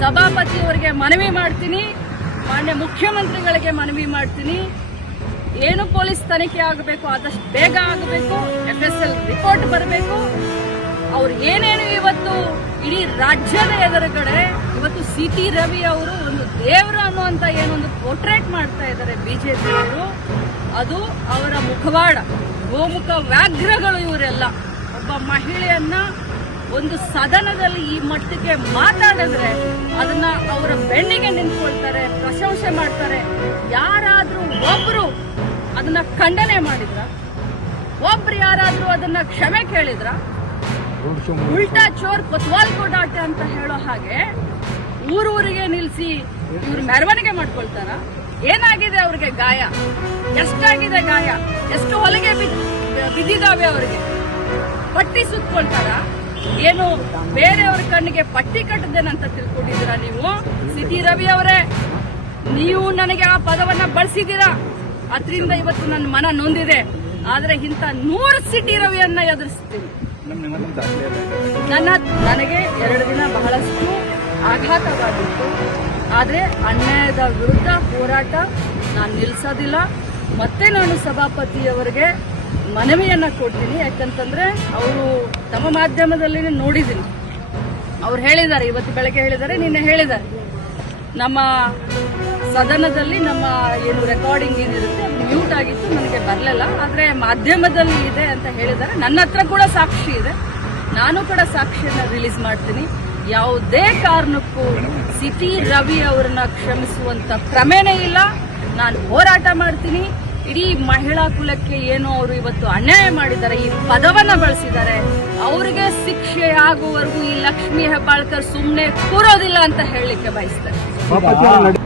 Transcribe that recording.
ಸಭಾಪತಿಯವರಿಗೆ ಮನವಿ ಮಾಡ್ತೀನಿ, ಮಾನ್ಯ ಮುಖ್ಯಮಂತ್ರಿಗಳಿಗೆ ಮನವಿ ಮಾಡ್ತೀನಿ. ಏನು ಪೊಲೀಸ್ ತನಿಖೆ ಆಗಬೇಕು ಆದಷ್ಟು ಬೇಗ ಆಗಬೇಕು, FSL ರಿಪೋರ್ಟ್ ಬರಬೇಕು. ಅವ್ರು ಏನೇನು ಇವತ್ತು ಇಡೀ ರಾಜ್ಯದ ಎದುರುಗಡೆ ಇವತ್ತು CT ರವಿ ಅವರು ಒಂದು ದೇವರು ಅನ್ನುವಂತ ಏನೊಂದು ಪೋರ್ಟ್ರೇಟ್ ಮಾಡ್ತಾ ಇದ್ದಾರೆ ಬಿಜೆಪಿಯವರು, ಅದು ಅವರ ಮುಖವಾಡ, ಗೋಮುಖ ವ್ಯಾಘ್ರಗಳು ಇವರೆಲ್ಲ. ಒಬ್ಬ ಮಹಿಳೆಯನ್ನ ಒಂದು ಸದನದಲ್ಲಿ ಈ ಮಟ್ಟಕ್ಕೆ ಮಾತಾಡಿದ್ರೆ ಅದನ್ನ ಅವರ ಬೆನ್ನಿಗೆ ನಿಂತ್ಕೊಳ್ತಾರೆ, ಪ್ರಶಂಸೆ ಮಾಡ್ತಾರೆ. ಯಾರಾದ್ರೂ ಒಬ್ರು ಅದನ್ನ ಖಂಡನೆ ಮಾಡಿದ್ರ? ಒಬ್ರು ಯಾರಾದ್ರೂ ಅದನ್ನ ಕ್ಷಮೆ ಕೇಳಿದ್ರ? ಉಲ್ಟಾ ಚೋರ್ ಕೊತ್ವಾಲ್ को डाटे ಅಂತ ಹೇಳೋ ಹಾಗೆ ಊರೂರಿಗೆ ನಿಲ್ಸಿ ಇವ್ರು ಮೆರವಣಿಗೆ ಮಾಡ್ಕೊಳ್ತಾರ. ಏನಾಗಿದೆ ಅವ್ರಿಗೆ ಗಾಯ? ಎಷ್ಟಾಗಿದೆ ಗಾಯ? ಎಷ್ಟು ಹೊಲಿಗೆ ಬಿದ್ದಿದಾವೆ ಅವ್ರಿಗೆ? ಪಟ್ಟಿ ಸುತ್ಕೊಳ್ತಾರ? ಏನು ಬೇರೆಯವ್ರ ಕಣ್ಣಿಗೆ ಪಟ್ಟಿ ಕಟ್ಟದೇನಂತ ತಿಳ್ಕೊಂಡಿದ್ದೀರಾ ನೀವು? CT ರವಿ ಅವರೇ, ನೀವು ನನಗೆ ಆ ಪದವನ್ನ ಬಳಸಿದ್ದೀರಾ, ಅದರಿಂದ ಇವತ್ತು ನನ್ನ ಮನ ನೊಂದಿದೆ. ಆದ್ರೆ ಇಂಥ 100 CT ರವಿಯನ್ನ ಎದುರಿಸ್ತೀನಿ. ನನಗೆ 2 ದಿನ ಬಹಳಷ್ಟು ಆಘಾತವಾಗಿತ್ತು. ಆದರೆ ಅನ್ಯಾಯದ ವಿರುದ್ಧ ಹೋರಾಟ ನಾನು ನಿಲ್ಲಿಸೋದಿಲ್ಲ. ಮತ್ತೆ ನಾನು ಸಭಾಪತಿಯವರಿಗೆ ಮನವಿಯನ್ನ ಕೊಡ್ತೀನಿ. ಯಾಕಂತಂದ್ರೆ ಅವರು ತಮ್ಮ ಮಾಧ್ಯಮದಲ್ಲಿ ನೋಡಿದ್ದೀನಿ, ಅವ್ರು ಹೇಳಿದ್ದಾರೆ, ಇವತ್ತು ಬೆಳಗ್ಗೆ ಹೇಳಿದ್ದಾರೆ, ನಿನ್ನೆ ಹೇಳಿದ್ದಾರೆ, ನಮ್ಮ ಸದನದಲ್ಲಿ ನಮ್ಮ ಏನು ರೆಕಾರ್ಡಿಂಗ್ ಏನಿರುತ್ತೆ ಅದು ಮ್ಯೂಟ್ ಆಗಿತ್ತು, ನನಗೆ ಬರಲಿಲ್ಲ, ಆದರೆ ಮಾಧ್ಯಮದಲ್ಲಿ ಇದೆ ಅಂತ ಹೇಳಿದ್ದಾರೆ. ನನ್ನ ಹತ್ರ ಕೂಡ ಸಾಕ್ಷಿ ಇದೆ, ನಾನು ಕೂಡ ಸಾಕ್ಷಿಯನ್ನು ರಿಲೀಸ್ ಮಾಡ್ತೀನಿ. ಯಾವುದೇ ಕಾರಣಕ್ಕೂ CT ರವಿ ಅವರನ್ನ ಕ್ಷಮಿಸುವಂತ ಕ್ರಮೇನೇ ಇಲ್ಲ. ನಾನು ಹೋರಾಟ ಮಾಡ್ತೀನಿ. ಇಡೀ ಮಹಿಳಾ ಕುಲಕ್ಕೆ ಏನು ಅವರು ಇವತ್ತು ಅನ್ಯಾಯ ಮಾಡಿದ್ದಾರೆ, ಈ ಪದವನ್ನ ಬಳಸಿದ್ದಾರೆ, ಅವರಿಗೆ ಶಿಕ್ಷೆ ಆಗುವವರೆಗೂ ಈ ಲಕ್ಷ್ಮೀ ಹೆಬ್ಬಾಳ್ಕರ್ ಸುಮ್ಮನೆ ಕೂರೋದಿಲ್ಲ ಅಂತ ಹೇಳಲಿಕ್ಕೆ ಬಯಸ್ತಾರೆ.